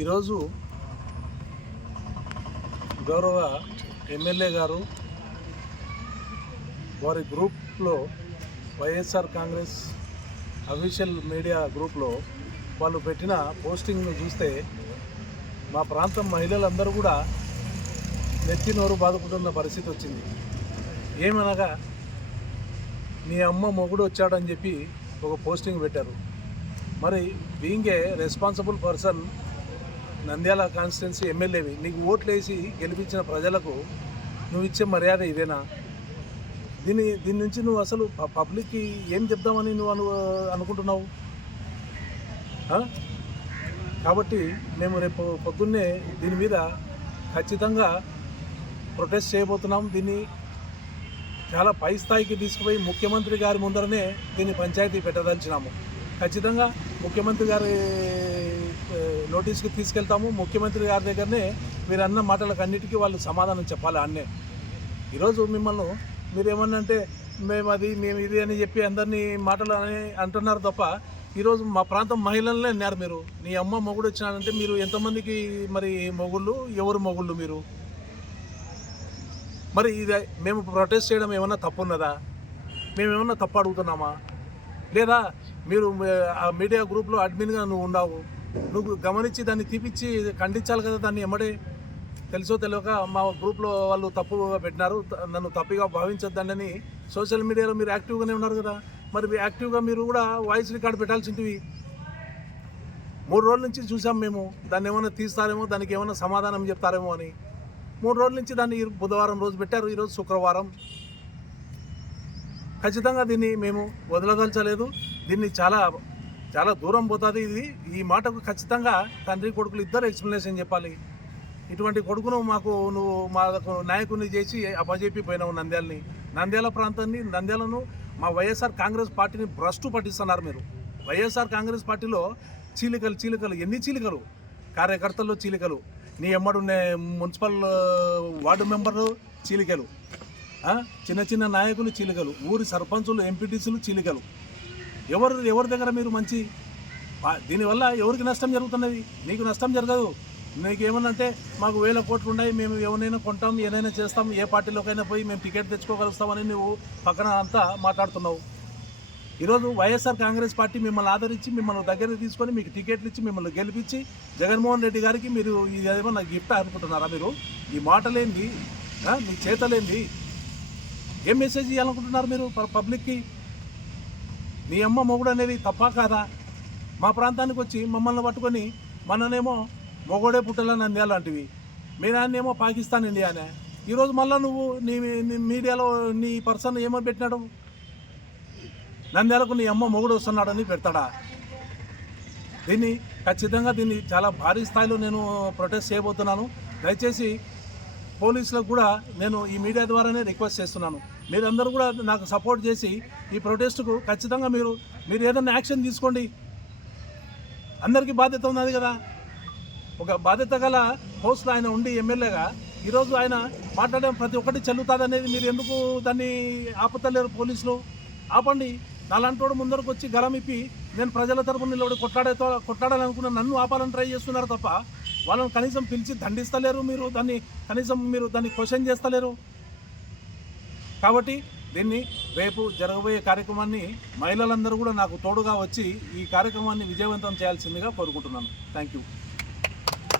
ఈరోజు గౌరవ ఎమ్మెల్యే గారు వారి గ్రూప్లో వైఎస్ఆర్ కాంగ్రెస్ అఫీషియల్ మీడియా గ్రూప్లో వాళ్ళు పెట్టిన పోస్టింగ్ను చూస్తే మా ప్రాంతం మహిళలందరూ కూడా నెత్తి నోరు బాదుకుంటున్న పరిస్థితి వచ్చింది. ఏమనగా మీ అమ్మ మొగుడు వచ్చాడని చెప్పి ఒక పోస్టింగ్ పెట్టారు. మరి being a responsible person, Nandyal constituency ఎమ్మెల్యేవి, నీకు ఓట్లు వేసి గెలిపించిన ప్రజలకు నువ్వు ఇచ్చే మర్యాద ఇదేనా? దీని నుంచి నువ్వు అసలు పబ్లిక్కి ఏం చెప్దామని నువ్వు అనుకుంటున్నావు? కాబట్టి మేము రేపు పొద్దున్నే దీని మీద ఖచ్చితంగా ప్రొటెస్ట్ చేయబోతున్నాం. దీన్ని చాలా పై స్థాయికి తీసుకుపోయి ముఖ్యమంత్రి గారి ముందరనే దీన్ని పంచాయతీ పెట్టదలిచినాము. ఖచ్చితంగా ముఖ్యమంత్రి గారి నోటీస్కి తీసుకెళ్తాము. ముఖ్యమంత్రి గారి దగ్గరనే మీరు అన్న మాటలకు అన్నిటికీ వాళ్ళు సమాధానం చెప్పాలి. అన్నే ఈరోజు మిమ్మల్ని మీరేమన్నా అంటే మేము ఇది అని చెప్పి అందరినీ మాటలు అని అంటున్నారు తప్ప, ఈరోజు మా ప్రాంతం మహిళలనే అన్నారు. మీరు నీ అమ్మ మొగుడు వచ్చినాడంటే మీరు ఎంతమందికి మరి మొగుళ్ళు, ఎవరు మొగుళ్ళు మీరు? మరి ఇది మేము ప్రొటెస్ట్ చేయడం ఏమన్నా తప్పు ఉన్నదా? మేమేమన్నా తప్పు అడుగుతున్నామా? లేదా మీరు ఆ మీడియా గ్రూప్లో అడ్మిన్గా నువ్వు ఉన్నావు, నువ్వు గమనించి దాన్ని తీపిచ్చి ఖండించాలి కదా. దాన్ని ఎమ్మడే తెలుసో తెలియక మా గ్రూప్లో వాళ్ళు తప్పుగా పెట్టినారు, నన్ను తప్పుగా భావించొద్దని సోషల్ మీడియాలో మీరు యాక్టివ్గానే ఉన్నారు కదా. మరి యాక్టివ్గా మీరు కూడా వాయిస్ రికార్డు పెట్టాల్సింటివి. 3 రోజుల నుంచి చూసాం మేము. దాన్ని ఏమైనా తీస్తారేమో, దానికి ఏమైనా సమాధానం చెప్తారేమో అని 3 రోజుల నుంచి దాన్ని బుధవారం రోజు పెట్టారు. ఈరోజు శుక్రవారం. ఖచ్చితంగా దీన్ని మేము వదలదలచలేదు. దీన్ని చాలా చాలా దూరం పోతుంది. ఈ మాటకు ఖచ్చితంగా తండ్రి కొడుకులు ఇద్దరు ఎక్స్ప్లెనేషన్ చెప్పాలి. ఇటువంటి కొడుకును నువ్వు మా నాయకుడిని చేసి అప్పజెప్పి పోయినావు నంద్యాల ప్రాంతాన్ని, నంద్యాలను మా వైఎస్ఆర్ కాంగ్రెస్ పార్టీని భ్రష్టు పట్టిస్తున్నారు మీరు. వైఎస్ఆర్ కాంగ్రెస్ పార్టీలో చీలికలు ఎన్ని చీలికలు, కార్యకర్తల్లో చీలికలు, నీ ఎమ్మడున్నే మున్సిపల్ వార్డు మెంబర్లు చీలికలు, చిన్న చిన్న నాయకులు చీలికలు, ఊరి సర్పంచులు, ఎంపీటీసీలు చీలికలు. ఎవరి దగ్గర మీరు మంచి? దీనివల్ల ఎవరికి నష్టం జరుగుతున్నది? నీకు నష్టం జరగదు. నీకు ఏమన్నంటే మాకు 1000 కోట్లు ఉన్నాయి, మేము ఎవరైనా కొంటాం, ఏదైనా చేస్తాం, ఏ పార్టీలోకైనా పోయి మేము టికెట్ తెచ్చుకోగలుగుతామని నువ్వు పక్కన అంతా మాట్లాడుతున్నావు. ఈరోజు వైఎస్ఆర్ కాంగ్రెస్ పార్టీ మిమ్మల్ని ఆదరించి మిమ్మల్ని దగ్గర తీసుకొని మీకు టికెట్లు ఇచ్చి మిమ్మల్ని గెలిపించి జగన్మోహన్ రెడ్డి గారికి మీరు ఇదేమన్నా గిఫ్ట్ అనుకుంటున్నారా? మీరు ఈ మాటలేంది, మీ చేతలేంది, ఏం మెసేజ్ ఇవ్వాలనుకుంటున్నారు మీరు పబ్లిక్కి? నీ అమ్మ మొగుడు అనేది తప్పా కాదా? మా ప్రాంతానికి వచ్చి మమ్మల్ని పట్టుకొని మననేమో మొగోడే పుట్టల నంద్యాల లాంటివి, మీ నాన్నేమో పాకిస్తాన్ ఇండియానే. ఈరోజు మళ్ళీ నువ్వు నీ మీడియాలో నీ పర్సన్ ఏమో పెట్టినాడు, నంద్యాలకు నీ అమ్మ మొగుడు వస్తున్నాడని పెడతాడా? ఖచ్చితంగా దీన్ని చాలా భారీ స్థాయిలో నేను ప్రొటెస్ట్ చేయబోతున్నాను. దయచేసి పోలీసులకు కూడా నేను ఈ మీడియా ద్వారానే రిక్వెస్ట్ చేస్తున్నాను. మీరందరూ కూడా నాకు సపోర్ట్ చేసి ఈ ప్రొటెస్ట్కు ఖచ్చితంగా మీరు ఏదైనా యాక్షన్ తీసుకోండి. అందరికీ బాధ్యత ఉన్నది కదా. ఒక బాధ్యత గల పోస్టులో ఆయన ఉండి ఎమ్మెల్యేగా ఈరోజు ఆయన మాట్లాడే ప్రతి ఒక్కటి చెల్లుతుంది అనేది మీరు ఎందుకు దాన్ని ఆపుతలేరు? పోలీసులు ఆపండి. నాలాంటోడు ముందరకు వచ్చి గలం ఇప్పి నేను ప్రజల తరపున నిలబడి కొట్లాడాలనుకున్న నన్ను ఆపాలని ట్రై చేస్తున్నారు తప్ప వాళ్ళని కనీసం పిలిచి దండిస్తలేరు. మీరు దాన్ని క్వశ్చన్ చేస్తలేరు. కాబట్టి దీన్ని రేపు జరగబోయే కార్యక్రమాన్ని మహిళలందరూ కూడా నాకు తోడుగా వచ్చి ఈ కార్యక్రమాన్ని విజయవంతం చేయాల్సిందిగా కోరుకుంటున్నాను. Thank you.